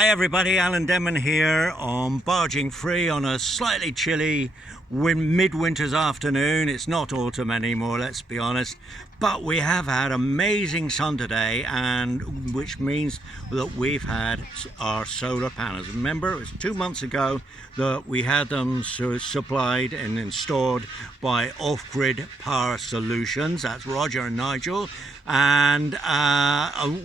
Hi everybody, Alan Denman here on Barging Free on a slightly chilly mid-winter's afternoon. It's not autumn anymore, let's be honest, but we have had amazing sun today, and which means that we've had our solar panels. Remember, it was 2 months ago that we had them supplied and installed by Offgrid Power Solutions. That's Roger and Nigel, and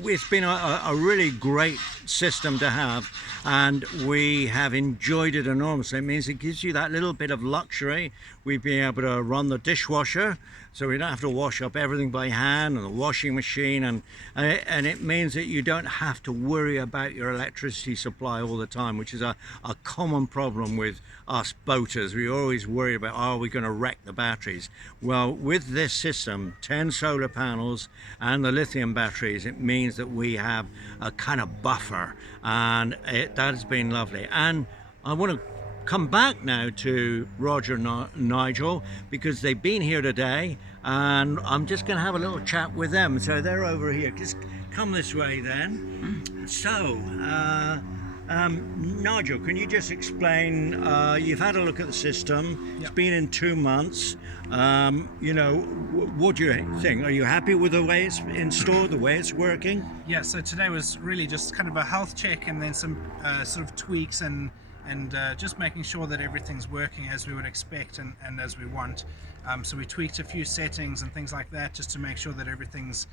it's been a really great system to have, and we have enjoyed it enormously. It means it gives you that little bit of luxury. We've been able to run the dishwasher, so we don't have to wash up everything by hand, and the washing machine, and it means that you don't have to worry about your electricity supply all the time, which is a common problem with us boaters. We always worry about, are we going to wreck the batteries? Well, with this system, 10 solar panels and the lithium batteries, it means that we have a kind of buffer, and that has been lovely. And I want to come back now to Roger and Nigel, because they've been here today, and I'm just going to have a little chat with them. So they're over here. Just come this way then. So Nigel, can you just explain, you've had a look at the system. It's been in 2 months. You know, what do you think? Are you happy with the way it's installed, the way it's working? Yeah, so today was really just kind of a health check, and then some sort of tweaks and just making sure that everything's working as we would expect and as we want. So we tweaked a few settings and things like that, just to make sure that everything's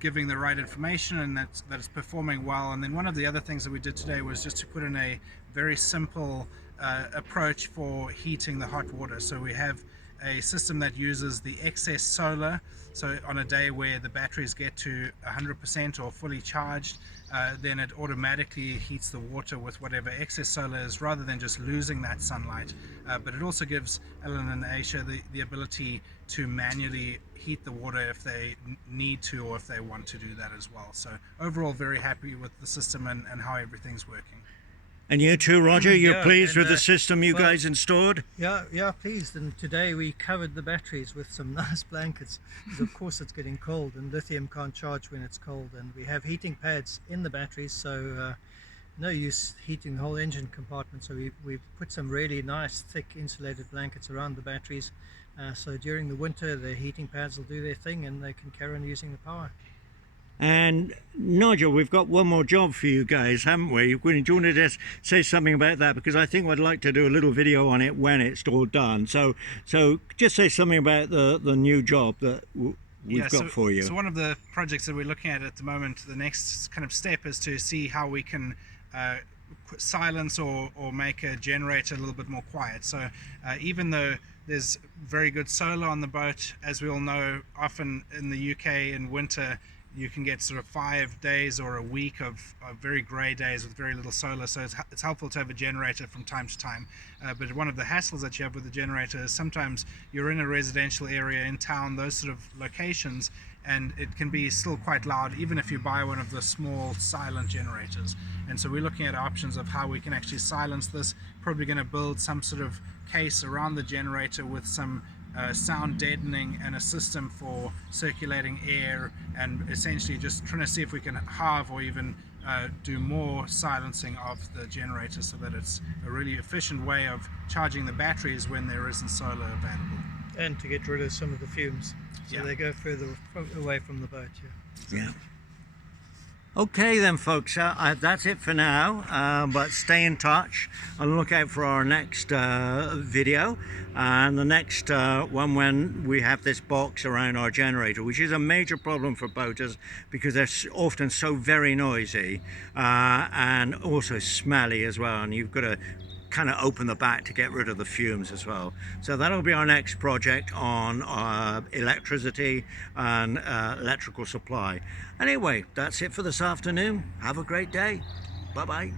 giving the right information and that it's performing well. And then one of the other things that we did today was just to put in a very simple approach for heating the hot water. So we have a system that uses the excess solar. So on a day where the batteries get to 100% or fully charged, then it automatically heats the water with whatever excess solar is, rather than just losing that sunlight. But it also gives Ellen and Aisha the ability to manually heat the water if they need to, or if they want to do that as well. So overall, very happy with the system and how everything's working. And you too, Roger, you're pleased with the well, system you guys installed? Yeah, pleased. And today we covered the batteries with some nice blankets, because of course it's getting cold and lithium can't charge when it's cold. And we have heating pads in the batteries, so no use heating the whole engine compartment. So we've put some really nice thick insulated blankets around the batteries, so during the winter the heating pads will do their thing and they can carry on using the power. And Nigel, we've got one more job for you guys, haven't we? Do you want to just say something about that? Because I think I'd like to do a little video on it when it's all done. So just say something about the new job that we've got for you. So one of the projects that we're looking at the moment, the next kind of step is to see how we can silence or make a generator a little bit more quiet. So even though there's very good solar on the boat, as we all know, often in the UK in winter you can get sort of 5 days or a week of very grey days with very little solar, so it's helpful to have a generator from time to time. But one of the hassles that you have with the generator is sometimes you're in a residential area in town, those sort of locations, and it can be still quite loud even if you buy one of the small silent generators. And so we're looking at options of how we can actually silence this. Probably going to build some sort of case around the generator with some sound deadening and a system for circulating air, and essentially just trying to see if we can halve or even do more silencing of the generator, so that it's a really efficient way of charging the batteries when there isn't solar available. And to get rid of some of the fumes, so they go further away from the boat. Yeah. Okay then, folks, that's it for now, but stay in touch and look out for our next video, and the next one when we have this box around our generator, which is a major problem for boaters because they're often so very noisy and also smelly as well, and you've got to kind of open the back to get rid of the fumes as well. So that'll be our next project on electricity and electrical supply. Anyway, that's it for this afternoon. Have a great day. Bye bye.